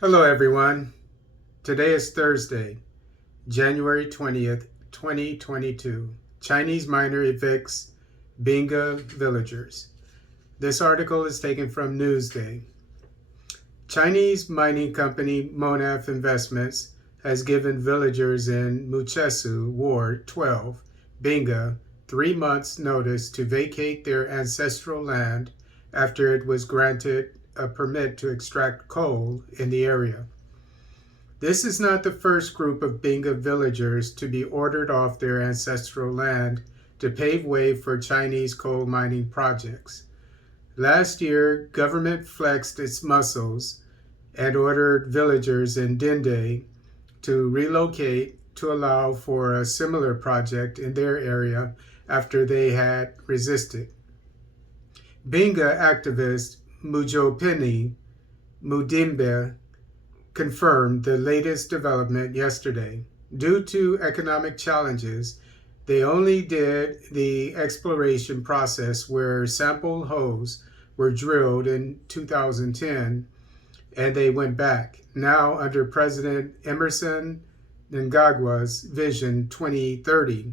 Hello, everyone. Today is Thursday, January 20th, 2022. Chinese miner evicts Binga villagers. This article is taken from Newsday. Chinese mining company Monaf Investments has given villagers in Muchesu Ward 12, Binga, 3 months' notice to vacate their ancestral land after it was granted a permit to extract coal in the area. This is not the first group of Binga villagers to be ordered off their ancestral land to pave way for Chinese coal mining projects. Last year, government flexed its muscles and ordered villagers in Dinde to relocate to allow for a similar project in their area after they had resisted. Binga activist Mujopini Mudimbe confirmed the latest development yesterday. Due to economic challenges, they only did the exploration process where sample holes were drilled in 2010 and they went back. Now, under President Emerson Mnangagwa's Vision 2030,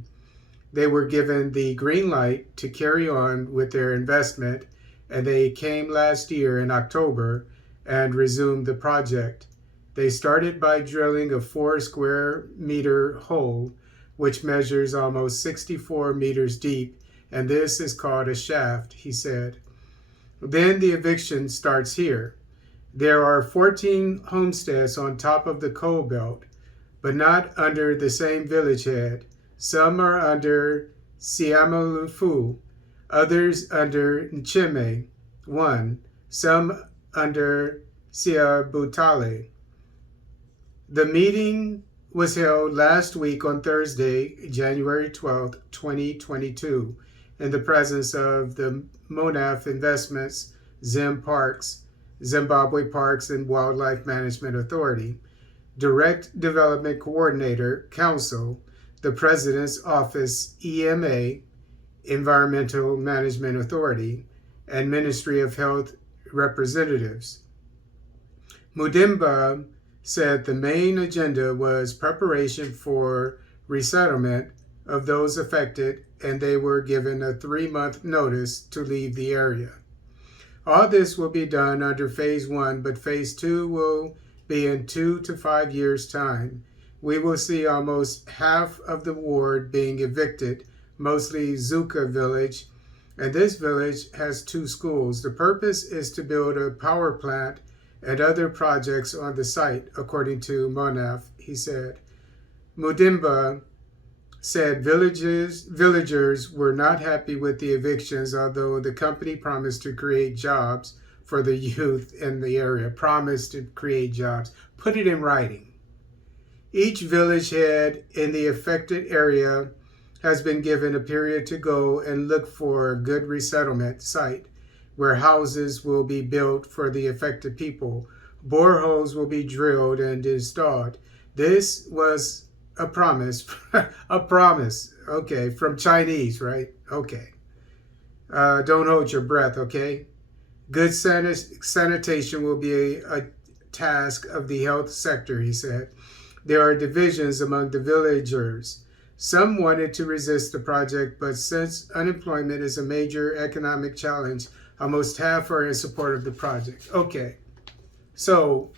they were given the green light to carry on with their investment, and they came last year in October and resumed the project. They started by drilling a 4 square meter hole, which measures almost 64 meters deep, and this is called a shaft, he said. Then the eviction starts here. There are 14 homesteads on top of the coal belt, but not under the same village head. Some are under Siamalufu, others under Nchime 1, some under Siabutale. The meeting was held last week on Thursday, January 12th, 2022, in the presence of the Monaf Investments, Zimbabwe Parks and Wildlife Management Authority, Direct Development Coordinator Council, the President's Office EMA, Environmental Management Authority, and Ministry of Health representatives. Mudimbe said the main agenda was preparation for resettlement of those affected, and they were given a 3-month notice to leave the area. All this will be done under Phase 1, but Phase 2 will be in 2 to 5 years' time. We will see almost half of the ward being evicted, mostly Zuka village, and this village has 2 schools. The purpose is to build a power plant and other projects on the site, according to Monaf, he said. Mudimbe said villagers were not happy with the evictions, although the company promised to create jobs for the youth in the area. Promised to create jobs. Put it in writing. Each village head in the affected area has been given a period to go and look for a good resettlement site where houses will be built for the affected people. Boreholes will be drilled and installed. This was a promise, a promise, okay, from Chinese, right? Okay. Don't hold your breath, okay? Good sanitation will be a task of the health sector, he said. There are divisions among the villagers. Some wanted to resist the project, but since unemployment is a major economic challenge, almost half are in support of the project. Okay, so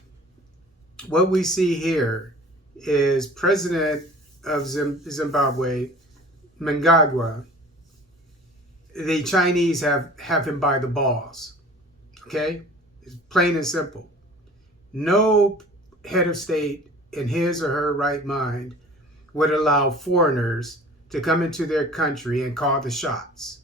what we see here is President of Zimbabwe, Mnangagwa. The Chinese have him by the balls. Okay, it's plain and simple. No head of state in his or her right mind would allow foreigners to come into their country and call the shots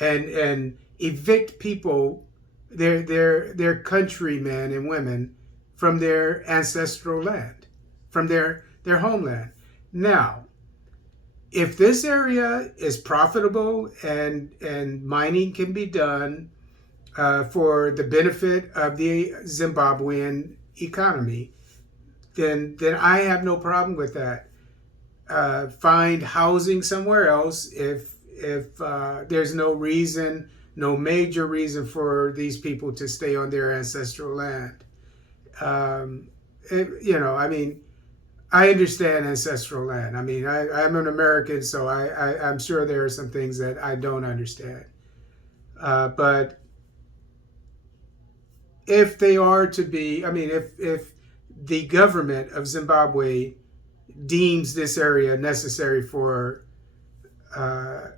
and evict people, their countrymen and women, from their ancestral land, from their homeland. Now, if this area is profitable and mining can be done for the benefit of the Zimbabwean economy, then I have no problem with that. Find housing somewhere else if there's no reason, no major reason for these people to stay on their ancestral land. Um, I mean, I understand ancestral land. I mean, I'm an American, so I'm sure there are some things that I don't understand. But if they are to be, I mean, if the government of Zimbabwe deems this area necessary for uh,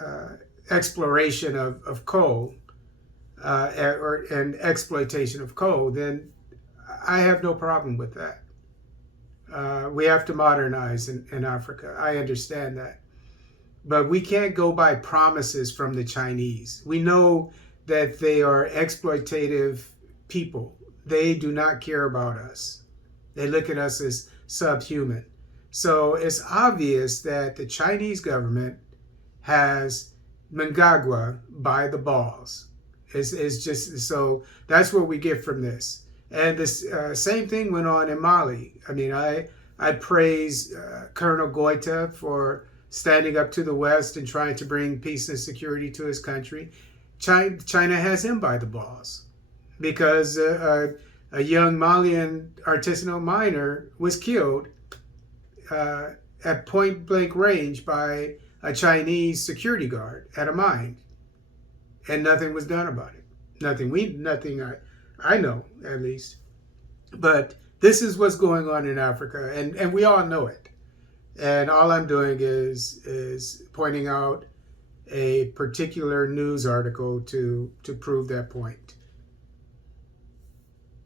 uh, exploration of coal and exploitation of coal, then I have no problem with that. We have to modernize in Africa. I understand that. But we can't go by promises from the Chinese. We know that they are exploitative people. They do not care about us. They look at us as subhuman. So it's obvious that the Chinese government has Mnangagwa by the balls. It's just so that's what we get from this. And this same thing went on in Mali. I mean, I praise Colonel Goita for standing up to the West and trying to bring peace and security to his country. China has him by the balls because a young Malian artisanal miner was killed at point blank range by a Chinese security guard at a mine, and nothing was done about it. Nothing I know at least. But this is what's going on in Africa, and we all know it. And all I'm doing is pointing out a particular news article to prove that point.